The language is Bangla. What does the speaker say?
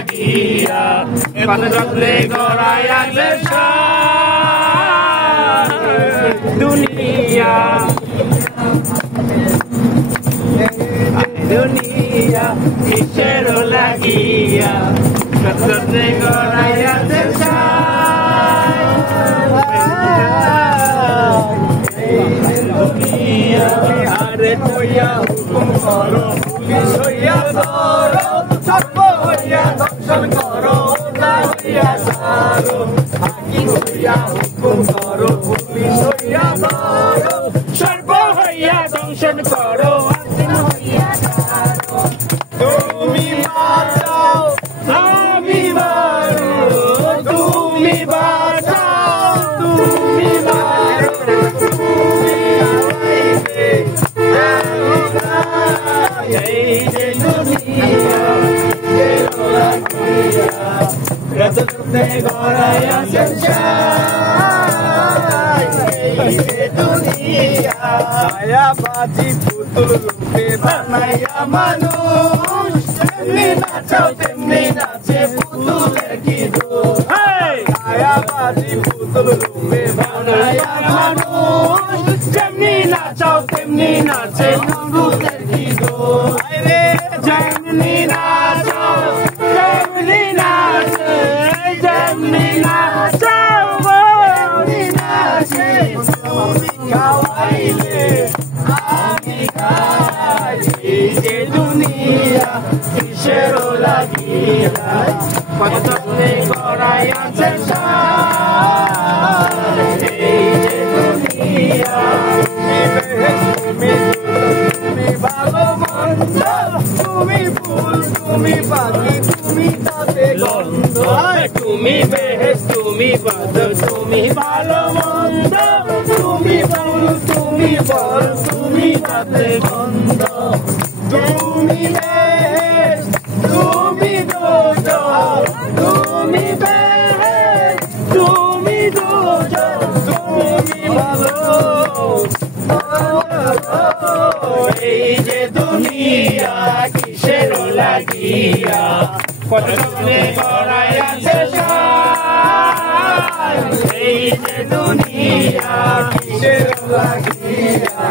লাগিয়া পাত্রে গড়াই আছে দুনিয়া দুনিয়া কিসের লাগিয়া পাত্রে গড়াই আছে আরে তোয়া হুকুম করো পুলিশ হইয়া ধরো সর্ব হইয়া দর্শন করো না হইয়া সারো হাকিম হইয়া হুকুম করো পুলিশ হইয়া ধরো সর্ব হইয়া দর্শন করো হাকিম হইয়া সারো তুমি বাঁচাও আমি মারো তুমি বাঁচাও তুমি মারো এই যে দুনিয়া রতনে গড়াই আছে এই যে দুনিয়া মায়াবাজি পুতুল রূপে বানাইয়া মানুষ তেমনি নাচাও তেমনি নাচে পুতুলের কি দোষ মায়াবাজি পুতুল রূপে বানাইয়া মানুষ তেমনি নাচাও তেমনি নাচে পুতুলের কি দোষ যেমনি নাচাও তেমনি নাচে যেমনি নাচাও তেমনি নাচে তুমি খাওয়াইলে আমি খাই এই যে দুনিয়া কিসের লাগিয়া পাত্রে গড়াই আছে এই যে দুনিয়া তুমি ভালো মন্দ তুমি ফুল তুমি পাখি তুমি তাতে গন্ধ তুমি বেহেশ তুমি বাদ তুমি ভালো মন্দ তুমি ফুল তুমি ফল তুমি তাতে গন্ধ তুমি বেহেশ তুমি দোজখ তুমি বেহেশ তুমি দোজখ তুমি ভালো এই যে দুনিয়া কিসের লাগিয়া পাত্রে গড়াই আছে এই যে দুনিয়া কিসের লাগিয়া